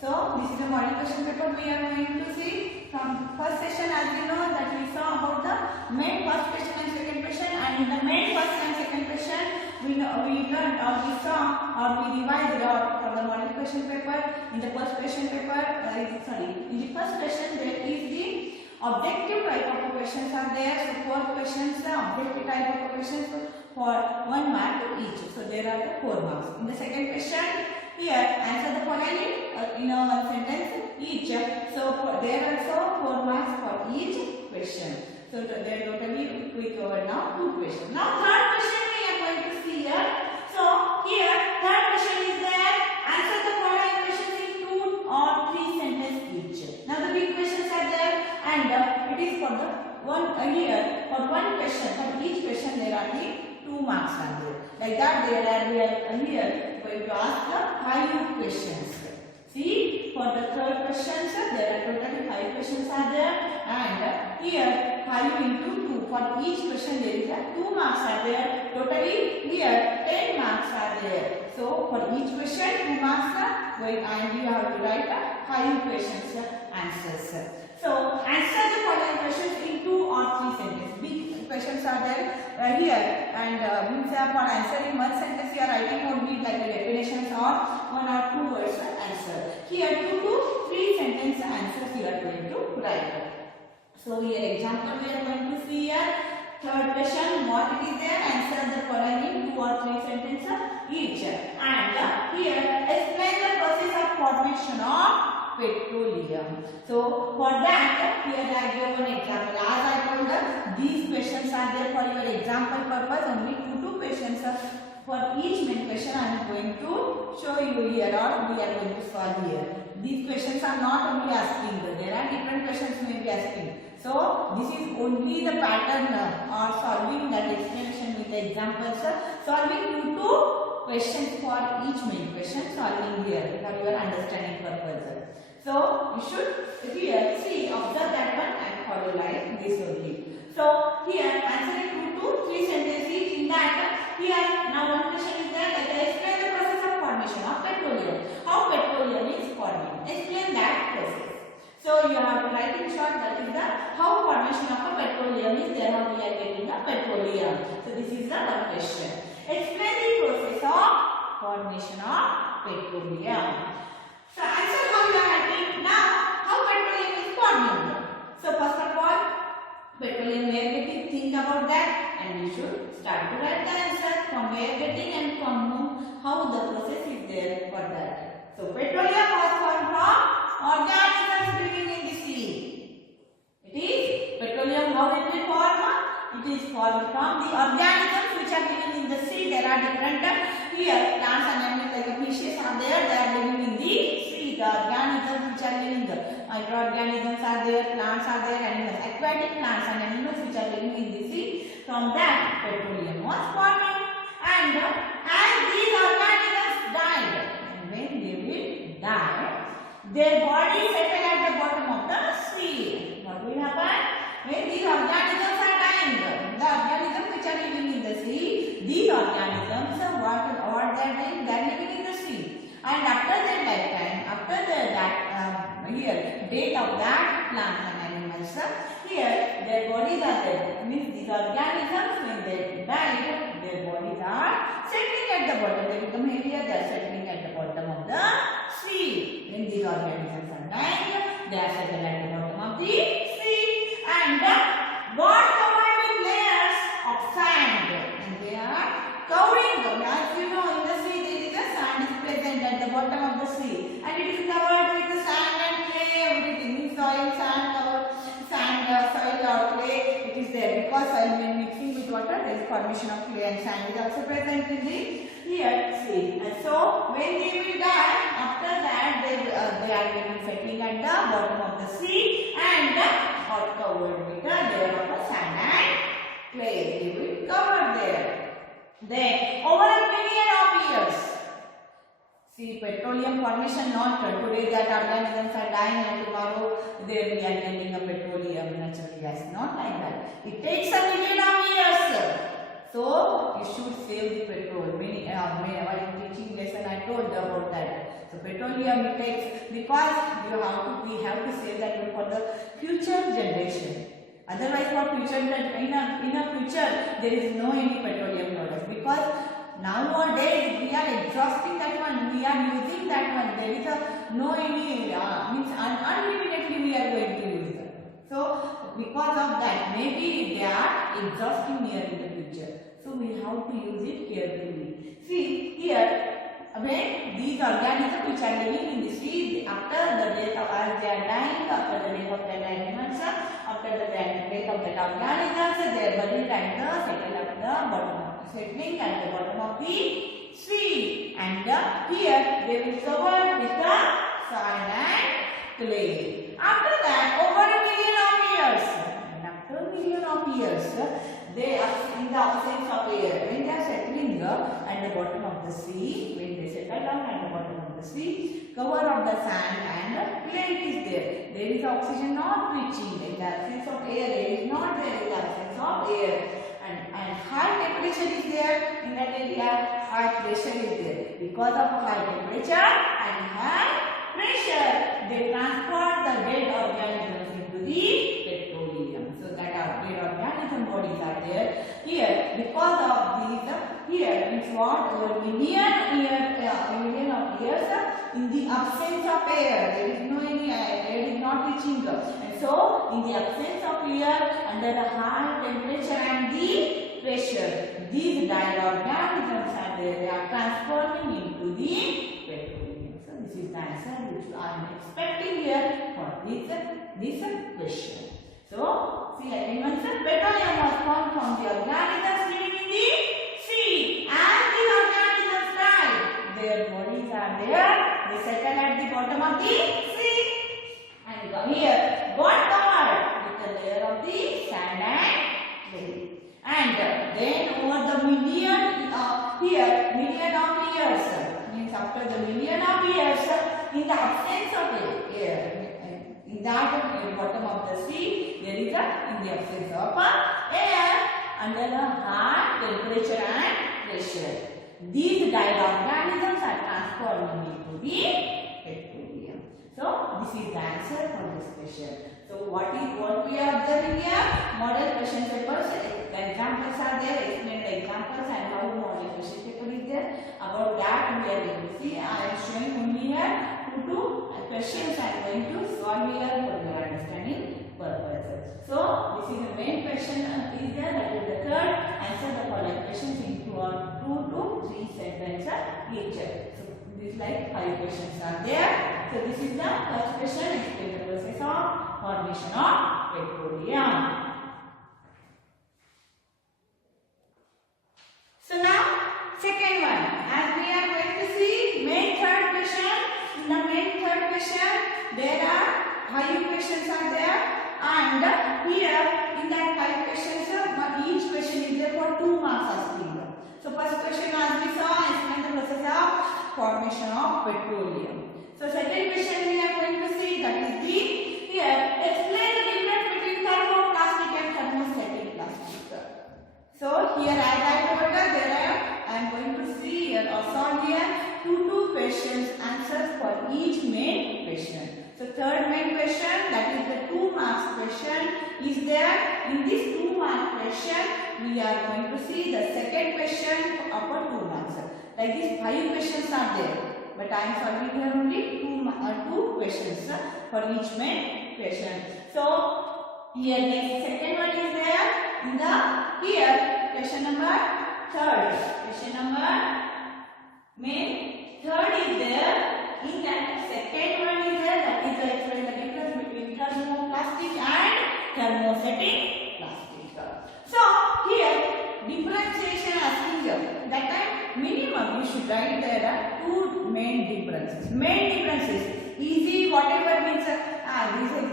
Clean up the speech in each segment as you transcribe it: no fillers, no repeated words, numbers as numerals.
So this is a model question paper we are going to see. From first session, as you know, that we saw about the main first question and second question, and in the main first and second question we learned or we saw or we revised out for the model question paper. In the first question paper, in the first question there is the objective type of questions are there. So 4 questions, the objective type of questions for 1 mark each. So there are the 4 marks. In the second question, here answer the following in a one sentence each. So there are also 4 marks for each question. So there totally we covered now 2 questions. Now third question we are going to see here. So here third question is there. Answer the following questions in 2 or 3 sentences each. Now the big questions are there, and it is for the one here for one question. For each question there are the 2 marks are there. Like that we are here going to ask the 5 questions. See, for the third questions there are totally 5 questions are there, and here 5 into 2. For each question there is a 2 marks are there. Totally here 10 marks are there. So for each question 2 marks are going, and you have to write 5 questions answers. So answer the following questions in 2 or 3 sentences. Big questions are there here, and means for answering one sentence you are writing only like the definitions or 1 or 2 words answer. Here 2 to 3 sentence answers you are going to write. So here example we are going to see here. Third question, what it is there? Answer the following 2 or 3 sentences each. And here explain the process of formation of petroleum. So for that here I give one example. As I told you, these questions are there for your example purpose. Only 2 questions for each main question I am going to show you here, or we are going to solve here. These questions are not only asking, there are different questions may be asking. So this is only the pattern or solving that explanation with the examples. Solving 2 questions for each main question, solving here for your understanding purpose. So you should here see, observe that one and follow like this only. So here answering 2 to 3 sentences each. In that here now one question is there, that explain the process of formation of petroleum. How petroleum is forming. Explain that process. So you have to write in short, that is the how formation of a petroleum is there, how we are getting a petroleum. So this is the one question. Explain the process of formation of petroleum. So answer how you are writing now, how petroleum is forming. So first of all, petroleum we are getting, think about that, and you should start to write the answer from where getting and from whom, how the process is there for that. So petroleum was formed from organisms living in the sea. It is petroleum, how it will form? It is formed from the organisms which are living in the sea. There are different here plants and animals like fishes are there. They are living in the sea. The organisms which are living, the microorganisms are there, plants are there, animals, aquatic plants and animals which are living in the sea. From that petroleum was forming, and as these organisms died, and when they will die, their body settle at the bottom of the sea. What will happen? When these organisms are dying, the organisms which are living in the sea, these organisms, what they are doing? They are living in the sea. And after their lifetime, after here, date of that plant and animals, here their bodies are there. Means these organisms, when they died, their bodies are settling at the bottom. They become heavier, they are settling at the bottom of the sea. When these organisms are dying, they are settled at the bottom of the sea, and got covered with layers of sand, and they are covering them. As you know, in the sea there is a sand is present at the bottom of the sea, and it is covered with the sand and clay, everything, soil, sand, soil or clay, it is there, because soil when mixing with water, there is formation of clay and sand is also present in the here sea. And so when they will die, after that they are getting settling at the bottom of the sea, and are covered with a layer of sand and clay. They will cover there. Then over a million of years, see, petroleum formation not today that organisms are dying and tomorrow they we are getting a petroleum natural gas. Not like that. It takes a million of years. So you should save the petrol. While in teaching lesson I told about that. So petroleum it takes because we have to save that for the future generation. Otherwise, for future in a future there is no any petroleum products, because nowadays we are exhausting that one, we are using that one. There is no any means unlimitedly we are going to use it. So because of that, maybe they are exhausting here in the future. So we have to use it carefully. See here, when these organisms which are living in the sea, after the death of as they are dying, after the death of that animals, after the death of that organisms, they are buried at the settling at the bottom of the sea, and here they will cover with the sand and clay. After that, over a million of years, and after a million of years, they are in the absence of air. When they are settling at the bottom of the sea, when they settle down at the bottom of the sea, cover of the sand and plant is there. There is oxygen not reaching. In the absence of air, there is not there in the absence of air. And high temperature is there in that area, high pressure is there. Because of high temperature and high pressure, they transport the dead organisms into the petroleum. So that our dead organism bodies are there here. Because of these, here means what? Over million of years, in the absence of air, there is no any air is not reaching. And so, in the absence of air, under the high temperature and the pressure, these died organisms are there. They are transforming into the petroleum. So, this is the answer which I am expecting here for this question. So, see again once, petroleum was formed from the organisms living in the sea. As these organisms died, their bodies are there. They settle at the bottom of the sea, and here got covered with the layer of the sand and clay. And then over the million of years, means after the million of years, in the absence of air, in that bottom of the sea, there is in the absence of air, under the high temperature and pressure, these died organisms are transforming into the petroleum. So this is the answer for this question. So what we are observing here? Model question papers. The examples are there. Explain the examples and how model question paper is there. About that we are going to see. I am showing only here two questions I am going to solve here for your understanding purpose. So this is the main question is there, that is the third. Answer the following questions in 2 to 3 sentences each. So this like 5 questions are there. So this is the first question. Explain the process of formation of petroleum. So now second one, as we are going to see main third question. In the main third question, there are 5 questions are there, and here in that 5 questions, each question is there for 2 marks asking. So first question, as we saw, explain the process of formation of petroleum. So second question we are going to see, that is the here explain the difference between thermoplastic and thermostatic plastic. So here as I told I am going to see here or solve here 2 questions answers for each main question. So third main question, that is the 2 marks question is there. In this 2 mark question, we are going to see the second question for 2 marks. Like these 5 questions are there, but I am solving here only 2 questions for each main question. So here next second one is there. In the here question number third. Question number main third is there. In that second one is there, that is the explain the difference between thermoplastic and thermostatic plastic. So here differentiation asking here. That time minimum you should write there are 2 main differences. Main differences easy whatever means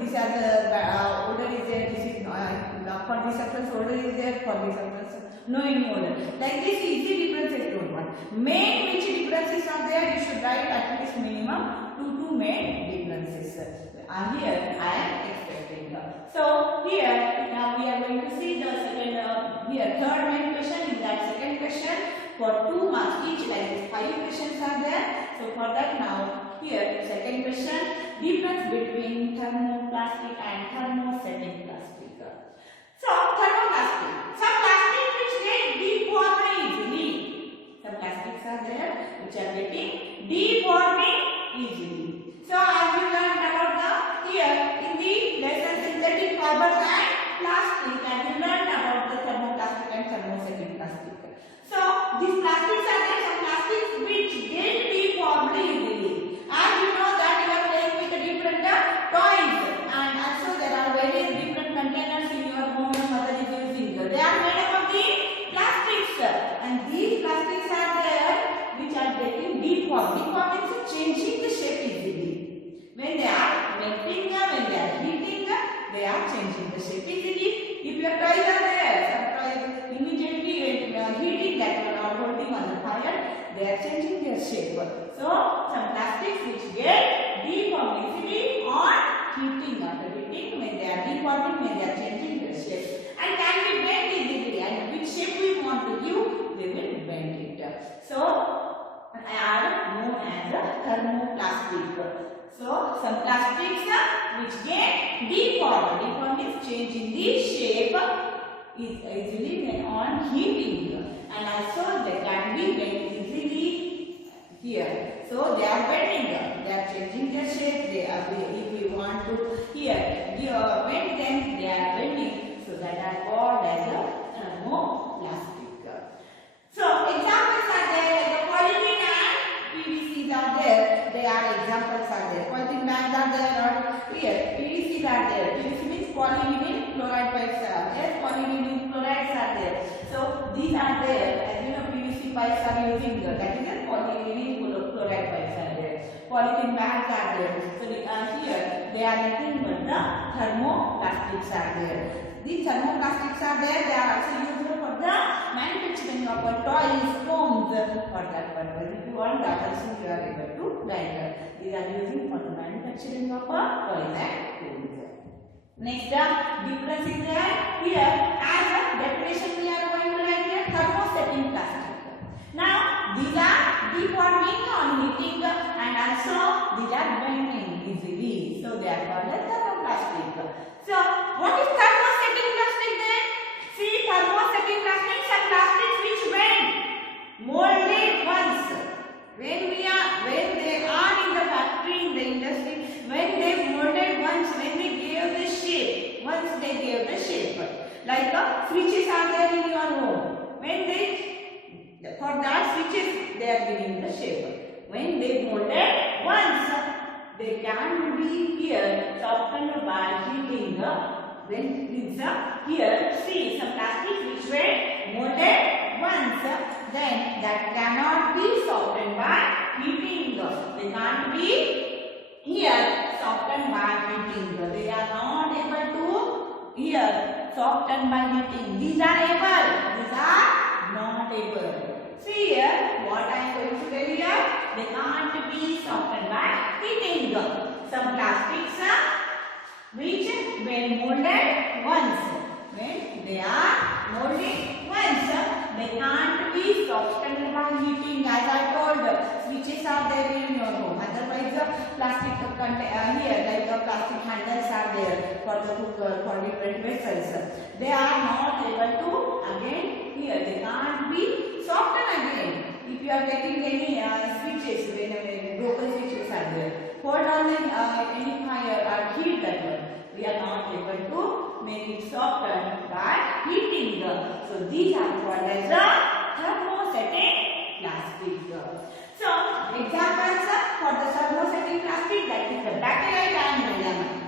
these are the order is there. This is for this substance order is there, for this substance no any order. Like this easy differences don't want. Main which differences are there you should write at least minimum 2 main differences. Here I am expecting. So here now we are going to see the second here third main question. In that second question for 2 marks each, like this 5 questions are there. So for that now, here second question, difference between thermoplastic and thermostatic plastic. So thermoplastic, some plastic which get deformed easily. Some plastics are there which are getting deforming easily. So as you learned about the here in the lesson synthetic fibers and plastic, and you learned about the thermoplastic and thermostatic plastic. So these plastics are there, some plastics which get deformed easily. As you know that you are playing with the different toys, and also there are various different containers in your home your mother is using. They are made up of the plastics, and these plastics are there which are getting deformed. Deformed means changing the shape easily. When they are melting, when they are heating, they are changing the shape easily. If your toys are there, some toys immediately when you are heating that one or holding on the fire, they are changing their shape. So some plastics which get deformed easily on heating, after heating, when they are deforming, when they are changing their shape, and can be bent easily, and which shape we want to give, they will bend it. So are known as a thermoplastic. So some plastics which get deformed. Deformed is changing the shape is easily when on heating, and also they can be bent easily here. So they are bending. They are changing their shape. They are, if we want to here bend them, they are bending. So that are called as a thermoplastic. So examples are there like the polythene and PVCs are there. They are examples are there. Polythene bags are there, or here PVCs are there. PVC means polyvinyl chloride pipes are there. Polyvinyl chlorides are there. So these are there. As you know, PVC pipes are using that is a polyvinyl chloride pipes are there. Polythene bags are there. So here they are nothing but the thermoplastics are there. These thermoplastics are there. They are also used for the manufacturing of toys, foams, for that purpose. If you want that also you are able to write. These are using for the manufacturing of toys and foams. Next difference is there. Here as a definition we are going to write here thermostatic plastic. Now these are deforming on heating, and also these are bending easily. So they are called as thermoplastic. So what is thermostatic plastic then? See, thermostatic plastics are plastics which when molded once, when they are in the factory, in the industry, when they molded once, when they gave the shape, once they gave the shape, like switches are there in your home. When for that switches they are giving the shape. When they molded once, they can be here softened by heating. When it's here, see some plastics which were molded once, then that cannot be softened by heating. They can't be here softened by heating. They are not able to here softened by heating. These are able. These are not able. See here what I am going to tell you here. They can't be softened by heating. Some plastics which when molded once, when they are molded once, they can't be softened by heating. As I told, switches are there in your home. Otherwise, plastic here like the plastic handles are there for the cooker, for different vessels. They are not able to again here. They can't be softened again. If you are taking any switches, when broken switches are there, hold on any fire or heat that one, we are not able to make it soften by heating. So these are called as the thermostatic plastic. So examples for the thermostatic plastic, that is the bakelite and melamine.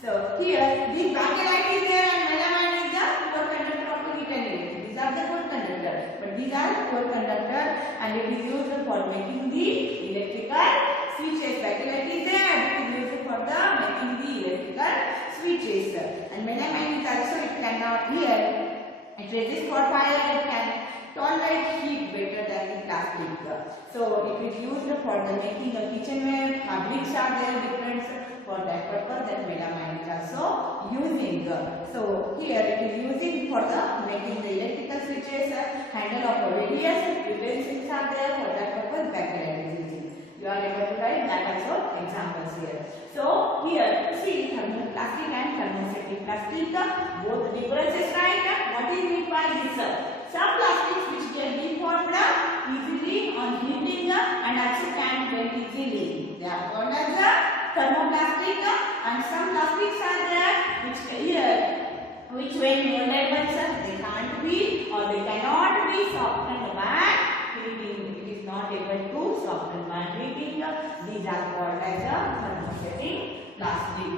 So here this bakelite is there and melamine is the poor conductor of the heat and electricity. These are the good conductor, but these are poor conductor, and it is used for making the electrical switches. Bakelite is there, it is used for the making the electrical switches, and melamine is also, it cannot here, it resists for fire, it can tolerate heat better than the plastic. So it is used for the making a kitchenware, fabrics are there different, for that purpose that melamine is also using. So here it is using for the making the electrical switches, handle of various utensils are there, for that purpose bakelite is using. You are able to write that also examples here. So here see thermoplastic and thermostatic plastic, both differences, right? What is meant by this? Some plastics which get deformed easily on heating and also can melt easily. They are called as thermoplastic, and some plastics are there which when molded ones they can't be or they cannot be softened by heating. It is not able to soften by heating. These are called as a thermostatic plastic.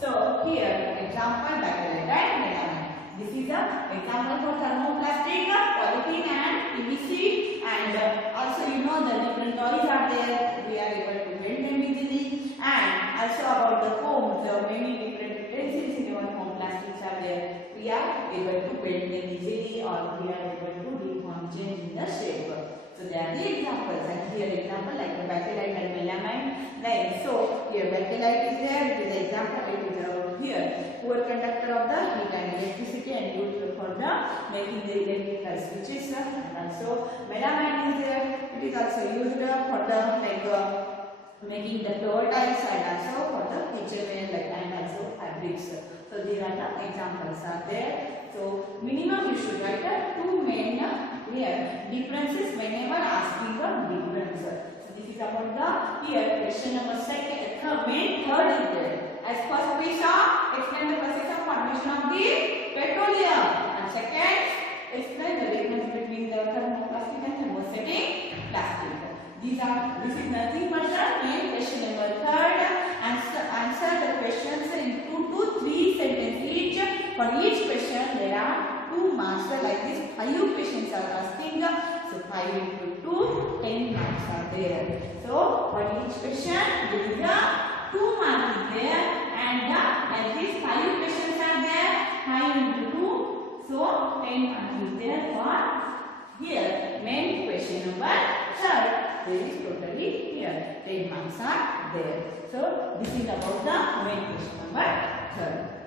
So here example bakelite and melamine. This is a example for thermoplastic, polythene and PVC, and also you know the different toys are there. We are able to bend them easily, and also about the foam, the many different utensils in our home plastics are there. We are able to bend them easily, or we are able to deform, change in the shape. So they are the examples, and here example like the bakelite and melamine. Then so here bakelite is there. It is example. It is here poor conductor of the heat and electricity and used for the making the electrical switches. And also melamine is there. It is also used for the making the floor tiles and also for the kitchenware and also fabrics. So these are the examples are there. So minimum you should write two main here differences whenever asking the difference. So this is about the here question number second. Main third is there. As first we saw explain the process of formation of the petroleum, and second explain the difference between the thermoplastic and thermostatic plastic. This is nothing but the main question number third. Answer the questions in 2 to 3 sentences each. For each question there are 2 marks. Like this 5 questions are asking. So 5 into 2, 10 marks are there. So for each question there is a 2 marks is there, and like this 5 questions are there. 5 into 2, so 10 marks is there for here main question number third. There is totally here 10 marks are there. So this is about the main question number third.